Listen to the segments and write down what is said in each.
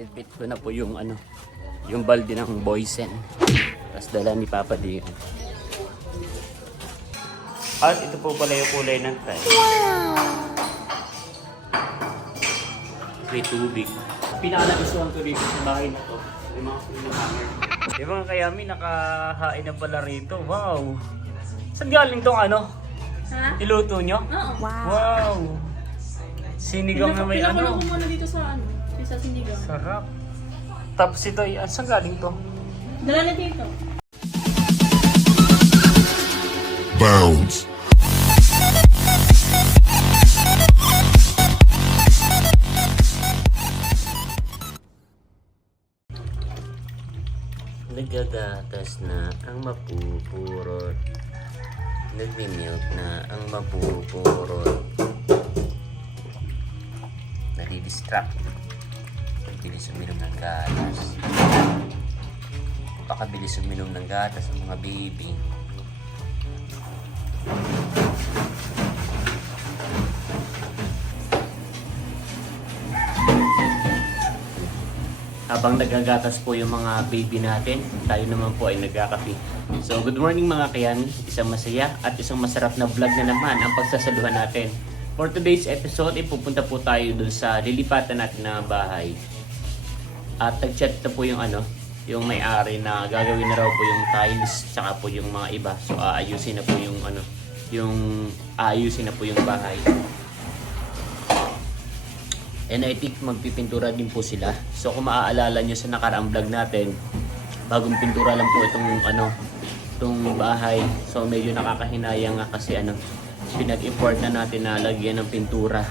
Bitbit ko na po yung ano, yung balde ng Boysen. Tapos dala ni Papa Dion. At ito po pala yung kulay ng tayo. May tubig. Pinakalagustuhan ko dito sa bahay na to. Yung mga pinakamer. Yung mga kayami nakahain na pala rito. Wow! Saan galing tong ano? Ha? Iluto nyo? Oo. Wow! Sinigang na may ano. Pinapala ko muna dito sa ano, sa sinigang. Sarap. Tapos ito, saan galing to? Dala na dito. Bounds. Nagagatas na ang mapupurot. Nagmi-milk na ang mapupurot. Nadidistract. Bilis uminom ng gatas. Pakabilis uminom ng gatas ang mga baby. Habang nagagatas po yung mga baby natin, tayo naman po ay nagkakape. So good morning mga kayami, isang masaya at isang masarap na vlog na naman ang pagsasaluhan natin. For today's episode, ipupunta po tayo dun sa lilipatan natin na bahay. At nag-chat na po yung ano, yung may-ari na gagawin na raw po yung tiles tsaka po yung mga iba. So aayusin na po yung ano, aayusin na po yung bahay. And I think magpipintura din po sila. So kung maaalala nyo sa nakaraang vlog natin, bagong pintura lang po itong bahay. So medyo nakakahinayang nga kasi pinag-import na natin na lagyan ng pintura.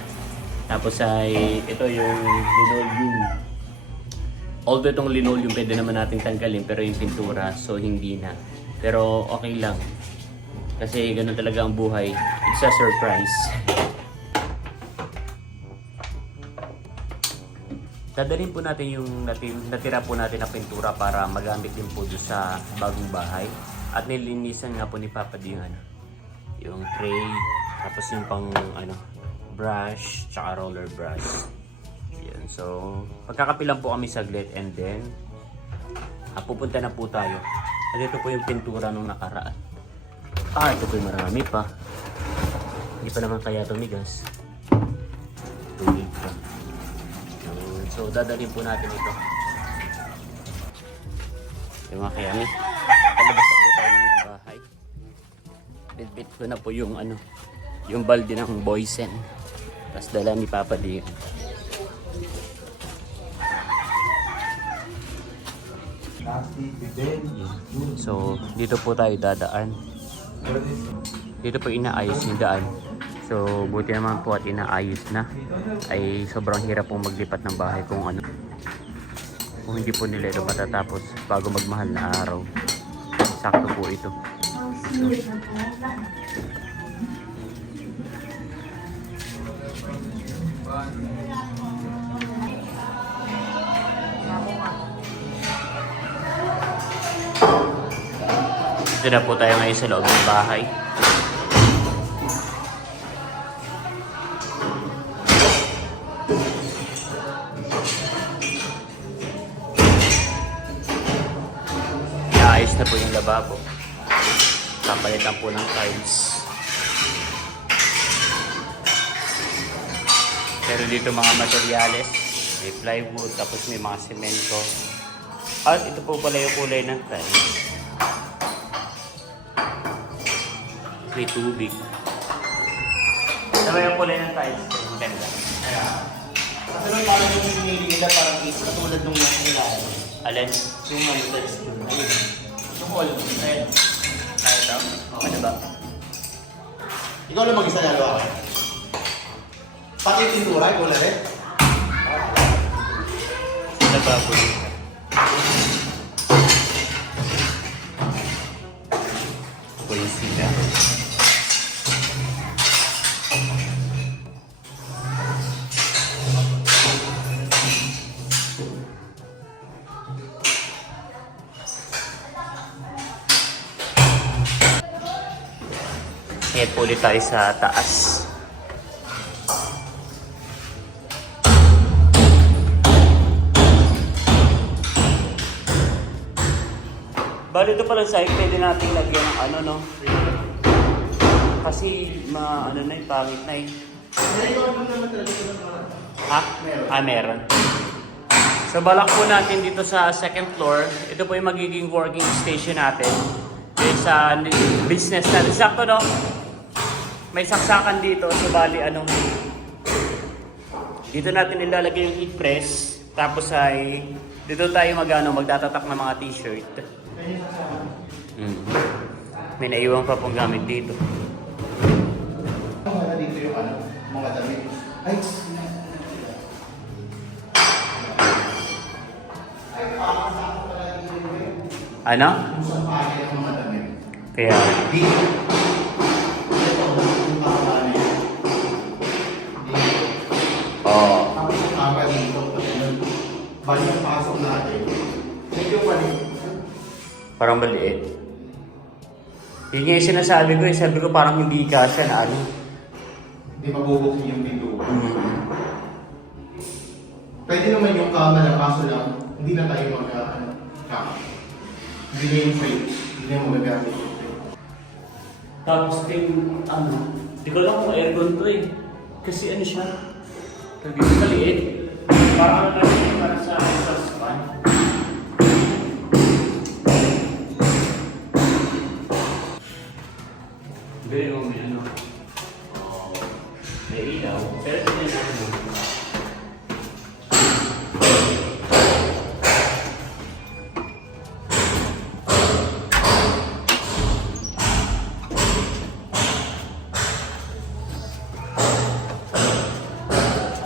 Tapos ay ito yung linoleum. Although itong linoleum pwede naman natin tanggalin, pero yung pintura so hindi na. Pero okay lang. Kasi ganun talaga ang buhay. It's a surprise. Dadalhin po natin yung natira po natin na pintura para magamit din po doon sa bagong bahay. At nilinisan nga po ni Papa din yung tray, tapos yung pang brush, tsaka roller brush. Yan. So, magkakapilan po kami saglit and then pupunta na po tayo. At ito po yung pintura nung nakaraan. Ito po yung marami pa. Hindi pa naman kaya tumigas. Tubig pa. So, dadalhin po natin ito. Yung mga kayami. Palabas na po tayo ng bahay. Bitbit ko na po yung yung balde ng Boysen. Tapos dala ni Papa Dion. So, dito po tayo dadaan. Dito po inaayos yung daan. So, buti naman po at inaayos na. Ay sobrang hirap pong maglipat ng bahay kung hindi po nila ito matatapos bago magmahal na araw. Sakto po ito. Dito na po tayo ngayon sa loob ng bahay. Naayos na po yung lababo. Kapalitan po ng tiles. Pero dito mga materyales, may plywood, tapos may mga semento. At ito po pala yung kulay ng tiles. May tubig. Ano yung kulay ng tiles? Maganda. Kasi nung parang yung pinili nila parang katulad nung nasa ilalim. Alin? Yung mga tiles doon. Yung all red. Ito? Ano ba? Ikaw lang mag-isa lalo ako. Pati yung tintura, ikaw lang rin. Lababo dito. Ito yung sila. Ngayon po ulit tayo sa taas. Bali ito pala side, pwede natin lagyan ng ano, no? Kasi ano na pangit na eh. Ha? Meron. So balak po natin dito sa second floor. Ito po yung magiging working station natin. Sa business natin. Sakto, no? May saksakan dito. So bali dito natin ilalagay yung heat press. Tapos ay dito tayo magtatatak ng mga t-shirt. May naiwan pa pong gamit dito. Dito yung mga damit. Ay, Ano? yung sa pangit ng mga damit. Kaya, Dito. Ito, yung kakabaan niya. Dito. oh, Tapos yung kaba dito. Bali yung pasok natin. Medyo balik. parang maliit. Yun nga yung sinasabi ko, sabi ko parang hindi kasya na ano. Hindi mabubuksan yung pintuan. Pwede naman yung kama na kaso lang, hindi na tayo kama. Hindi na yung fake. Hindi na yung magagamit yung fake. Tapos yung di ko lang kung aircon to eh. Kasi ano siya, maliit. Parang para sa exhaust fan. Galing mo may may ilaw. Pero ito yung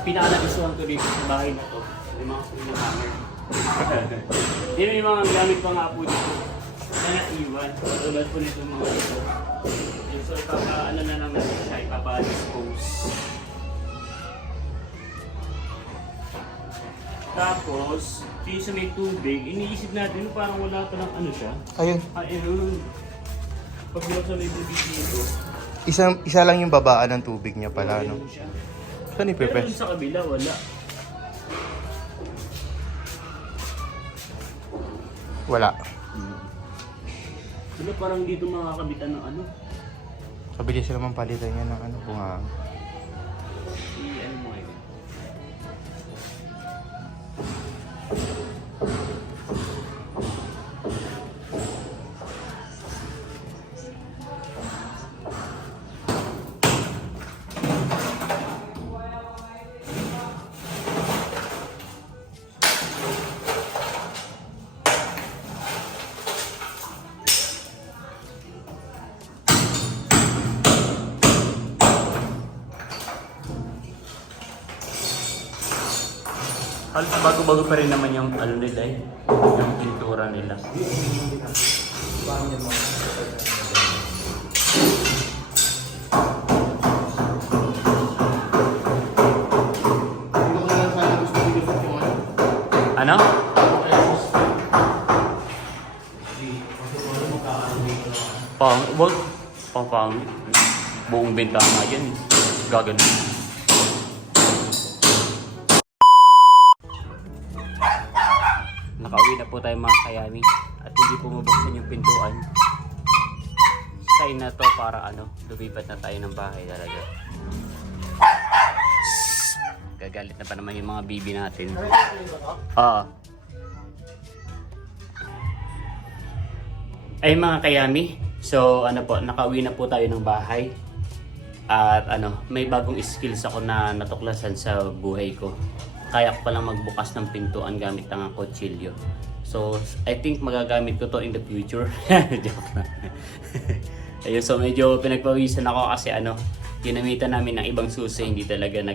pinaka-nagustuhan ko dito sa bahay na to, yung mga screen hammer. Yun yung mga gamit pa nga po dito na naiwan. Tulad po nito mga ito. So ipapa-ano na lang natin siya, ipapa-dispose. Tapos, yung sa may tubig, iniisip natin parang wala pa lang ano siya. Ayun. Ayun. Pag wala sa may tubig dito, Isa lang yung babaan ng tubig niya pala, no? ayun siya. Saan Pero dun ipepes? sa kabila, wala. Wala. Ano parang dito makakabitan ng ano? Pabilis sila man palitan niya ng ano, bunga. Ano mo ngayon? Halos bago-bago pa rin naman yung ano nila eh. Yung pintura nila. Dito ko na lang sana gusto nyo sa yung Ano? Pang buong bintana yan. Gagano. Nakauwi na po tayo mga kayami at hindi po mabuksan yung pintuan. Sign na to para lumipat na tayo ng bahay talaga. Gagalit na pa naman yung mga bibi natin. Oo. Ay mga kayami, so nakauwi na po tayo ng bahay. At may bagong skills ako na natuklasan sa buhay ko. Kaya ko palang magbukas ng pintuan gamit ang kutsilyo. So, I think magagamit ko to in the future. Joke na. Ayun, so medyo pinagpawisan ako kasi ginamitan namin ng ibang susi, hindi talaga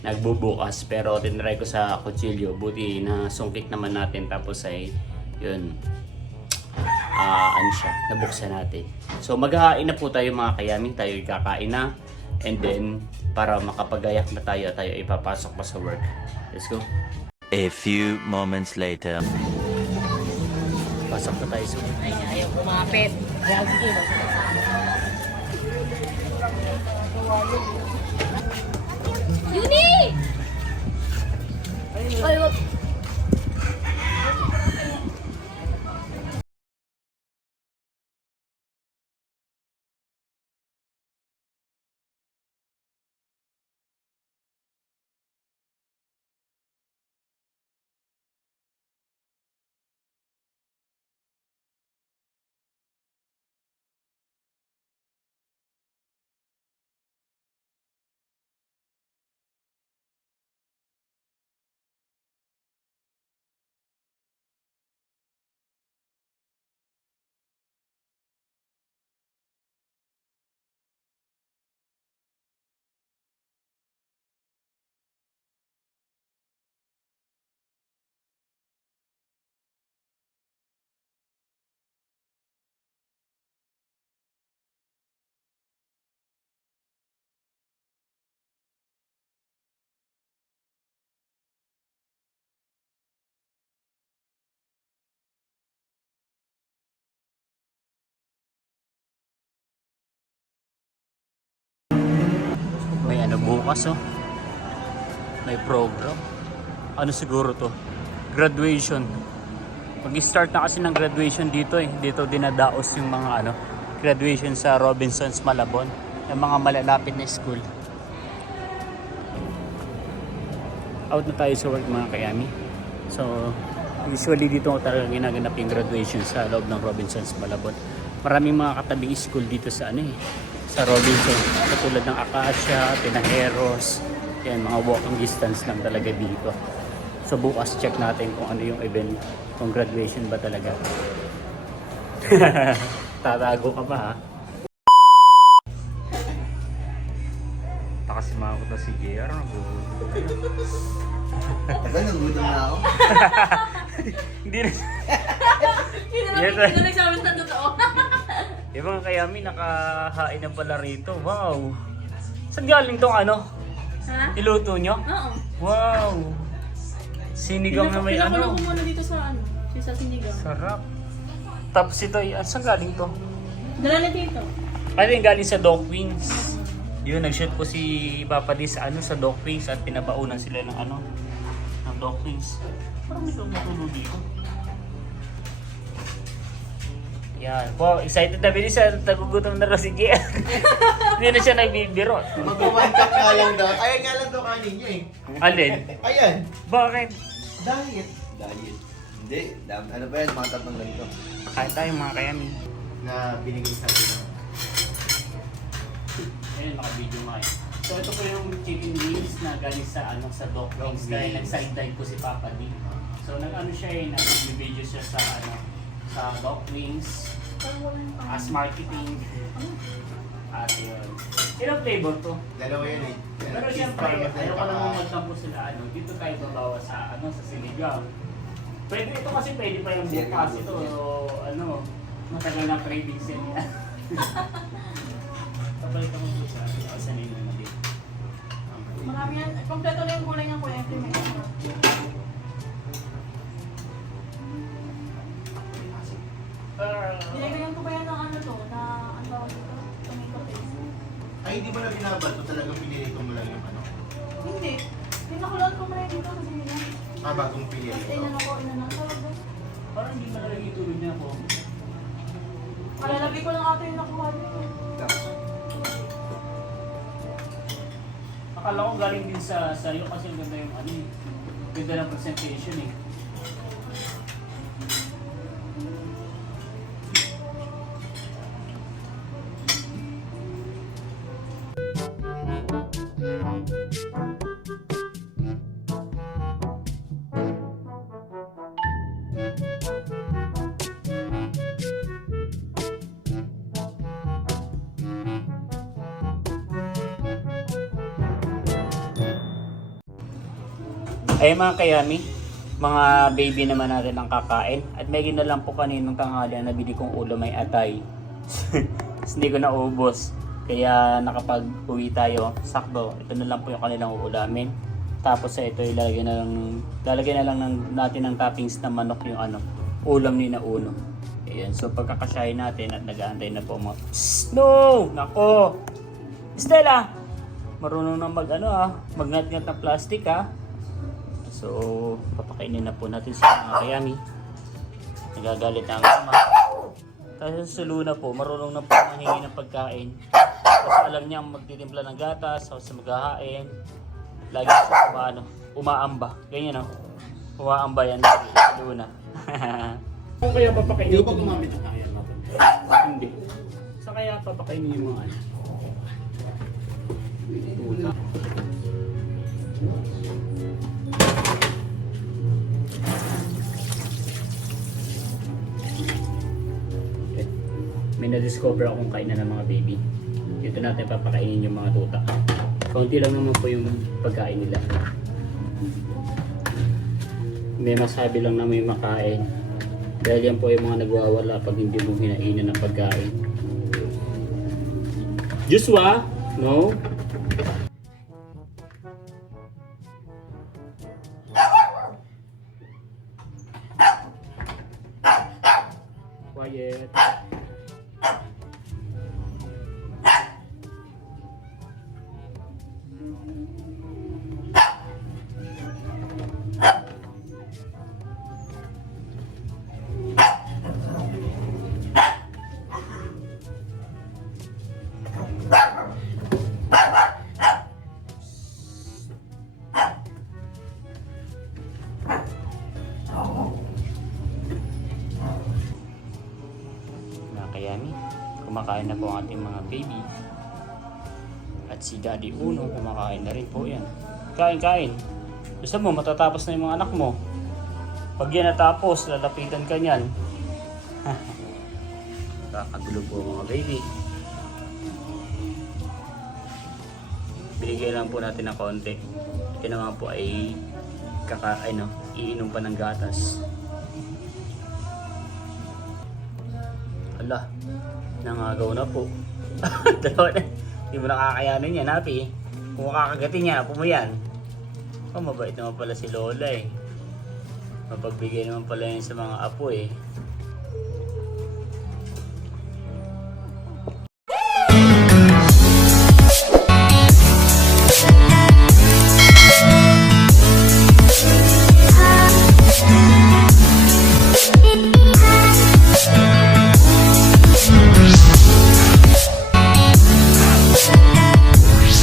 nagbubukas. Pero tinry ko sa kutsilyo, buti na sungkit naman natin tapos ay yun. Nabuksan natin. So maghahain na po tayo mga kayami, tayo kakain na. And then, para makapagayak na tayo ipapasok pa sa work. Let's go. A few moments later. Pasok na tayo sa work. Ay, ayaw kumapit. Ayaw dito. Yuni! Ay, wag. bukas oh. May program. Ano siguro to? Graduation. Mag-start na kasi ng graduation dito eh. Dito dinadaos yung mga ano, graduation sa Robinsons Malabon. Yung mga malalapit na school. Out na tayo sa work mga kayami. So, usually dito talaga ginaganap yung graduation sa loob ng Robinsons Malabon. Maraming mga katabing school dito sa ano eh, sa Robinsons. Katulad ng Acacia, Pinajeros. Yan, mga walking distance lang talaga dito. So bukas check natin kung ano yung event, kung graduation ba talaga. Tatago ka pa ha. Takasimangot na si JR. Nagutom na ako. Hindi rin. Hindi na nagsabi na totoo. Yung mga kayami nakahain na pala rito. Wow. Saan galing tong ano? Ha? Niluto nyo? Oo. Wow. Sinigang na may ano. Pinakulo ko muna dito sa ano, sa sinigang. Sarap. Tapos ito, saan galing to? Dala na dito. Ano yung galing sa Dock Wings? Yun, nag-shoot po si Papa D sa ano, sa Dock Wings at pinabaunan sila ng ano, ng Dock Wings. Parang may tumutulo dito. Yan. Po, excited na bilis siya. Nagugutom na raw si Gia. Hindi na siya nagbibiro. Mag-one cup nga lang daw. Ayan nga lang daw kanin niya eh. Alin? Ayan. Bakit? Diet. Diet. Hindi. Ano ba yan? Mga tatlong ganito. Kain tayo mga kayami. Na binigay sa atin. Ayun, naka-video nga eh. So ito po yung chicken wings na galing sa ano sa Dock Wings dahil nag-side dive po si Papa D. So nag-ano siya eh, nag-video siya sa ano sa Dock Wings as marketing. At yun. Ilang flavor to? Dalawa yan eh. Pero siyempre, ayaw ko naman magtampo sila ano. Dito tayo babawa sa ano sa sinigang. Pwede ito kasi pwede pa yung bukas ito. Ano, matagal na cravings yan. Kapalitan mo po sa sanay na dito. Marami yan. Kompleto na yung gulay ng kuya. Nilagyan ko ba yan ng ano to? Na ano tawag dito? Tomato paste. Ay, hindi ba na binabato? Talagang pinilito mo lang yung ano? Hindi. Pinakuloan ko muna dito kasi nila. Ah, bagong Tapos pinilito. inano ko, inano. Tawag doon. Parang hindi malalagay tulog niya ako. Malalagay ko lang ata yung nakuha dito. Akala ko galing din sa sa'yo kasi ang ganda yung ano eh. Ganda ng presentation eh. Ay mga kayami, mga baby naman natin ang kakain. At may ginalang po kaninong tanghali na nabili kong ulo may atay. Hindi ko naubos. Kaya nakapag-uwi tayo, sakto. Ito na lang po yung kanilang uulamin. Tapos sa ito ilalagay na lang natin ng toppings na manok yung ano, ulam ni na uno. Ayan, so pagkakasyahin natin at nag-aantay na po mga no! Nako! Stella! Marunong na magngat-ngat ng plastic ha. So, papakainin na po natin sa mga kayami. Nagagalit na ang ama. Tapos sa Luna po, marunong na po manghingi ng pagkain. Tapos alam niya magtitimpla ng gatas, tapos maghahain. Lagi siya umaamba. Ganyan umaamba yan sa Luna. Kung kaya papakainin ko gumamit ng kaya natin? Hindi. Sa kaya papakainin yung mga ano? May na-discover akong kainan ng mga baby. Dito natin papakainin yung mga tuta. Kaunti lang naman po yung pagkain nila. May masabi lang na may makain. Dahil yan po yung mga nagwawala pag hindi mo hinainan ng pagkain. Joshua? No? Quiet. yummy. Kumakain na po ang ating mga baby. At si Daddy Uno, kumakain na rin po yan. Kain. Gusto mo, matatapos na yung mga anak mo. Pag yan natapos, lalapitan ka niyan. Kakagulo po mga baby. Binigay lang po natin ng konti. Ito naman po ay iinom pa ng gatas. Ala, nangagaw na po. Dalawa na. Hindi mo nakakayanin yan, Happy. Kung makakagatin niya, apo mo yan. Mabait naman pala si Lola eh. Mapagbigay naman pala yan sa mga apo eh.